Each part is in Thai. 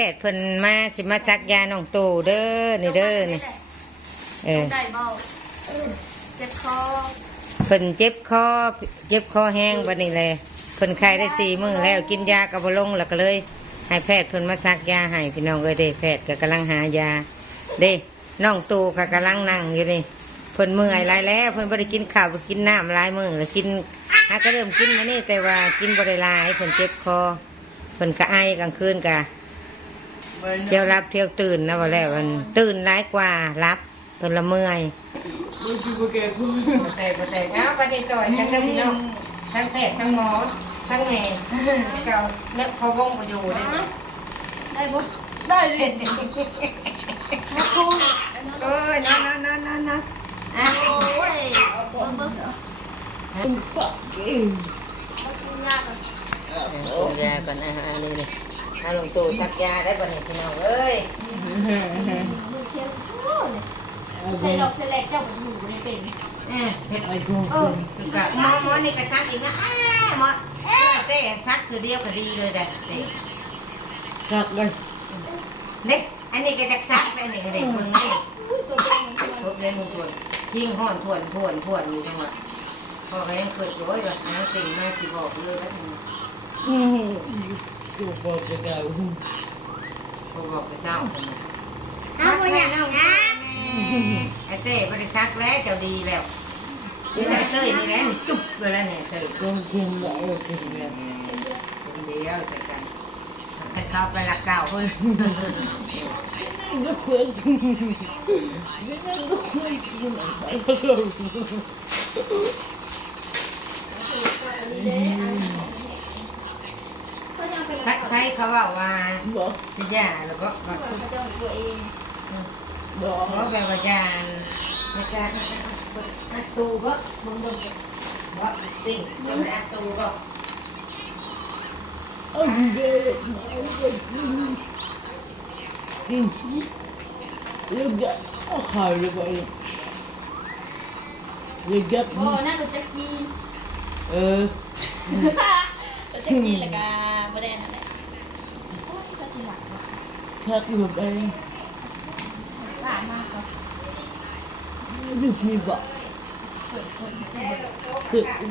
แพทย์เพิ่นมาสิมาซักยาน้องตู่เด้อนี่เด้อนี่เออได้เบาเจ็บคอเพิ่นเจ็บคอเจ็บคอแห้งบัดนี้เลยเพิ่นไข้ได้สี่มื้อแล้วกินยากับบ่ลงแล้วก็เลยให้แพทย์เพิ่นมาซักยาให้พี่น้องเอ้ยเด้แพทย์ก็กำลังหายา เด้น้องตู่ก็กำลังนั่งอยู่นี่เพิ่นเมื่อยหลายแล้วเพิ่นบ่ได้กินข้าวบ่กินน้ำหลายมื้อแล้วกินหาก็เริ่มกินมานี่แต่ว่ากินบ่ได้หลายเพิ่นเจ็บคอเพิ่นก็ไอกลางคืนก็ เที่ยวรับเที่ยวตื่นนะว่าแล้วมันตื่นหลายกว่ารับเพิ่นละเมื่อย Ôi, chú có kẹp không? บ่แต่บ่แต่เอาไปในซอยกันทั้งพี่น้องทั้งแพทย์ทั้งหมอทั้งแม่เก่าเนี่ยพอวงบ่อยู่เด้ได้บ่ Đây đi. มาคูเอ้ยนอนนอนนอนนอนอะโอ้ยเบิ่งเบิ่งเหรอ Không sợ cái. มากินยาก่อนตัวยาก่อนนะฮะอันนี้เลย เอาลงตู้ซักยาได้บ่เนี่ยพี่น้องเอ้ยมือเคี้ยวโอ้ยใส่ดอกใส่แหลกเจ้าบ่อยู่ในเป็นเอ้ยเฮ็ด Ai không เออ không. คือกับหมอหมอนี่ก็ซักอีกนะอ้าหมอเออเต้ซักคือเดียวก็ดีเลยแหละเต้ Chặt đây. เด็กอันนี้ก็จะซักไปนี่ก็เด็กเบิ่งนี่อุ้ยสวยจังเลยพบเล่นมุงทวนทิ้งห้อนทวนทวนทวนอยู่จังหวะพอก็ยังเกิดโอ้ยแบบน้ำสิ่งมาสิบอกเลยแล้วทีนี้ Chú có cái đầu. พอบอกไปเศร้าเอาไปอย่างนั้นนะไอ้เต้บริษัทแล้วเจ้าดีแล้วนี่แหละเต้ยนี่แหละจุ๊บเลยแล้วเนี่ยเต้ย Con không bỏ được cái này. คนเดียวใส่กันให้เข้าไปละเก่าเฮ้ย Nó khuyên. Nó khuyên. Nó khuyên. เขายังไป ซักไซเขาบอกว่า Bỏ. สิยาแล้วก็ว่าเขาจะเอาตัวเองเพราะ Bỏ. แบบว่าจานอาจารย์อัตูก็มึงมึงว่าสิ่งมึงอัตูก็ Ông ghê. Lúc đó nó khỏi được vậy. Lúc đó โอ้นั่นรู้จักกิน ờ รู้จักกินแล้วก็ บ่ได้นั่นแหละโอ้ยก็สิหลักว่ะ khác được đây ป้ามากก็ được như vậy เปิดคนคือคน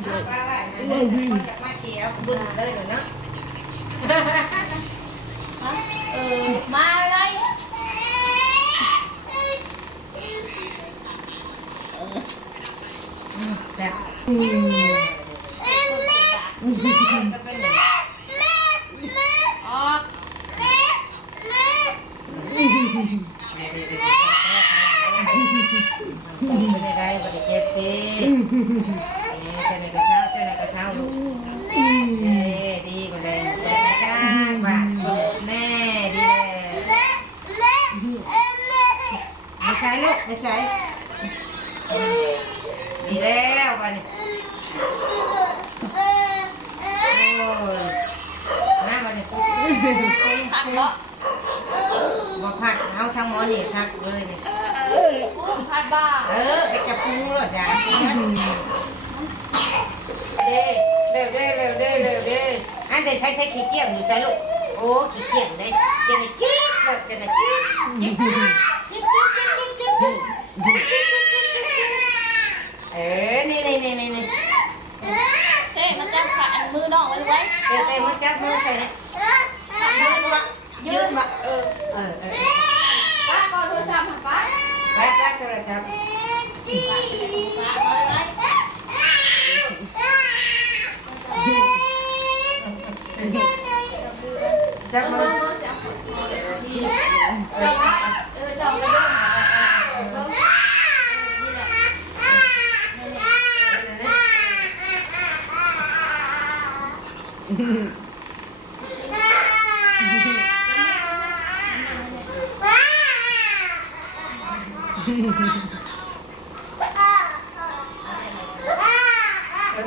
จะมาเที่ยวบึ้งเลยเนาะเออมาเลยแต่ ừ. ก็เป็น ออก เป็นอะไรบริเก็บปีเจ้าไหนก็เช้าเจ้าไหนก็เช้าลูกเอ้ดีมาเลยเปิดราการบ้าแม่ดีเลยไม่ใช่ลูกไม่ใช่ดีแล้ววันนี้โอ้ยมาวันนี้พักเพราะบ่ผักเอาทั้งหมอนี่ซักเลยนี่ พักบ้าเออไปจับปูหรอจ้ะเด้เร็วเด้เร็วเด้เร็วเด้อันเดี๋ยวใช้ใช้ขี้เกียจอยู่ใส่ลูกโอ้ขี้เกียจเลยเจนจิ๊บเลยเจนจิ๊บจิ๊บจิ๊บจิ๊บจิ๊บจิ๊บจิ๊บเออนี่นี่นี่นี่นี่เต้มันจับขาอันมือน้องไว้ไว้เตะเตะมันจับมือใส่ยืนวะยืนวะเออเออ ไปโทรศัพท์ ป้าเอาไว้ จับ เอ มือ อเสียงเจ้าเออ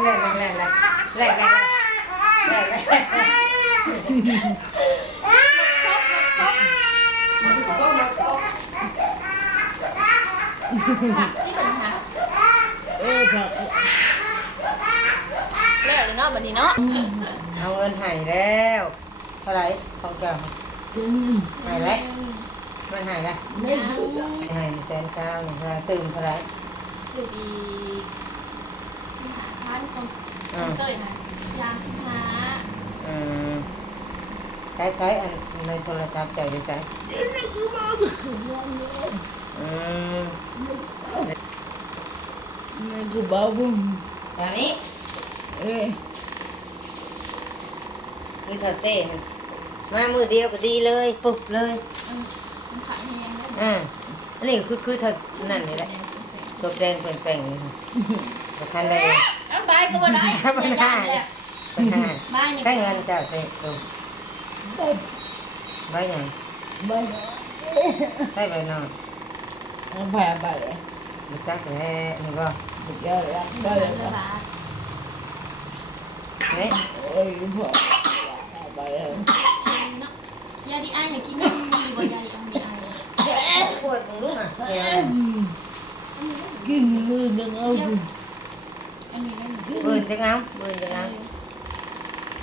เจ้าไปด้วยเออนี่แหละนี่แหละแรงแรงแรงแรงแรงแรงแรงผักที่เป็นผัก Ê, thật. เลิกเลยเนาะบัดนี้เนาะเอาเงินให้แล้วเท่าไหร่ของเจ้าหายแล้วมันหายแล้วไม่หายแสนเก้าหนึ่งเท่าไหร่ตื่นเท่าไหร่เดี๋ยวอีกสิบห้าพัน ของขอ่าองเต้ยนะสามสิบห้าอืมใช้ใช้อันในโทรศัพท์เจ้าอยู่ใช้นี่คือมาก็คือวันนี้อืมนี่คือบ้าบุ้งตอนนี้เอ้ยคือเธอเต้มันมามือเดียวก็ดีเลยปุ๊บเลยเออมันขายแห้งได้อ่าอันนี้คือคือเธอนั่นนี่แหละศพแดงเป็นแป้งนี่ประคันเลยเอา บายก็บ่ได้ถ้ามันได้แหละปัญหาบายนี่ใช้เงินเจ้าเต้เออได้ไว้ไงบ้านได้ไปนอนน้ำแผ่ไปเลยรู้จักแท้นี่ก็เดี๋ยวรักได้ได้เลยละบาทเนี่ยเอ้ยพ่อไปเลยเนาะยาดีไอเนี่ยกินมีบ่ยาดีไอดีไอปวดตรงนู้นอะเดี๋ยวกินมือยังเอา อันนี้ได้ไหมเบิร์นจังเอาเบิร์นจังเอานี่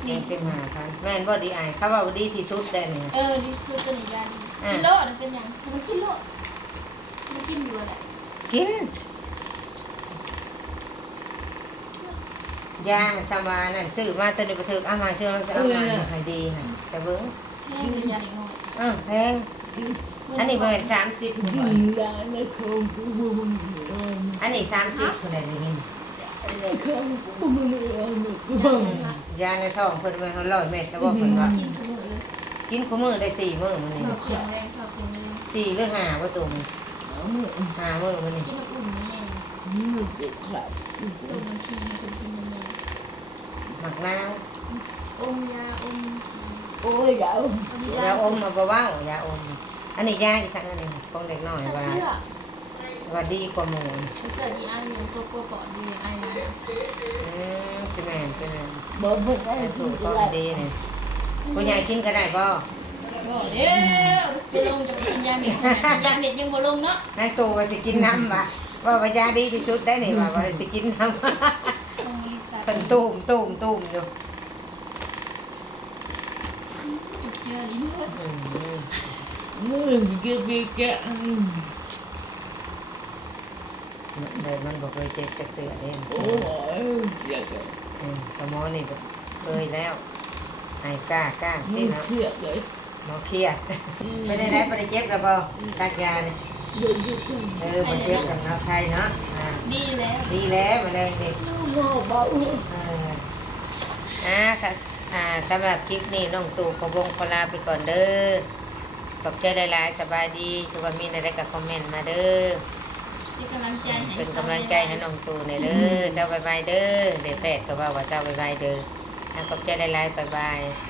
นี่สิบห้าพันแม่นบ่ดีไอเขาบอกว่าดีที่สุดแต่นี่ เออดิซื้อตัวนี้ยาดีกิโลมันเป็นยังมันกิโลมันกินอยู่แหละกินยาสมานั่นซื้อมาตัวนี้ประถึกเอามาซื้อมาเอามาให้ดีให้แต่เบิ้งแห้งเลยยาดีน้อยอ้าวแพงอันนี้เบิร์นสามสิบกินยาในโครงกูมึงเลยอันนี้สามสิบคนใดได้ยิน ในโครงกูมึงเลยกูยาในท้องเพิ่นมันร้อยเม็ดแต่ว่าเพิ่นว่ากินทุกมื้อเลยกินคู่มือได้สี่มื้อมันนี่เราเขียวแรงเราเสียงเลยสี่หรือห้าว่าตุ่มห้ามื้อมันนี่กินน้ำอุ่นนี่เองนี่จะขาดตัวบางทีคนกินมันเลยหมักนาวอมยาอมโอ้ยยาวยาอมมาบ่เว้ายาอม อันนี้ยาอีกสักอันหนึงของเด็กน้อยว่าเสื้อ ว่าดีกว่าหมูเสื้อดีไออยู่ตัวโปรก่อนดีไอนะอืมจะแม่นเป็นไงบอกไม่ได้แต่ถูถูกกก็ต้องได้ดีเนี่ยผู้ใหญ่กินก็ได้บ่บอกเด้อไปลงจะไปกินยาเม็ดยาเม็ดยังบ่ลงเนาะนายตู่ว่าสิกินน้ำว่ะว่าว่ายาดีที่สุดได้นี่ว่าว่าสิกินน้ำของลิซ่าเป็นตุ่มตุ่มตุ่มอยู่เจอลิ้นเพิ่นอืมมือจะไปแกะ เลยมันบอกเคยเจ็บจะเตือนเองโอ้ยเจ๊กอืมแต่หมอนี่เคยแล้วไอ้กล้ากล้ามึที่นะเชื่อเลยหมอเครียดไม่ได้ได้ไปเจ็บแล้วบ่กักยาเนี่ยเดี๋ยวจะขึ้นเออมันเจ็บกับนักไทยเนาะดีแล้วดีแล้วมาแรงเด็กหม้อเบาเอออ่าค่ะอ่าสำหรับคลิปนี้น้องตู่ขอวงขอลาไปก่อนเด้อขอบใจหลายๆสบายดีคือว่ามีอะไรก็คอมเมนต์มาเด้อ เป็นกำลังใจให้เป็นกำลังใจให้น้องตู่ในอยเด้อเช้าบายบายเด้อเดี๋ยวแปดก็ว่าว่าเช้าบายบายเด้ออ่าขอบใจหลายๆบายบายบ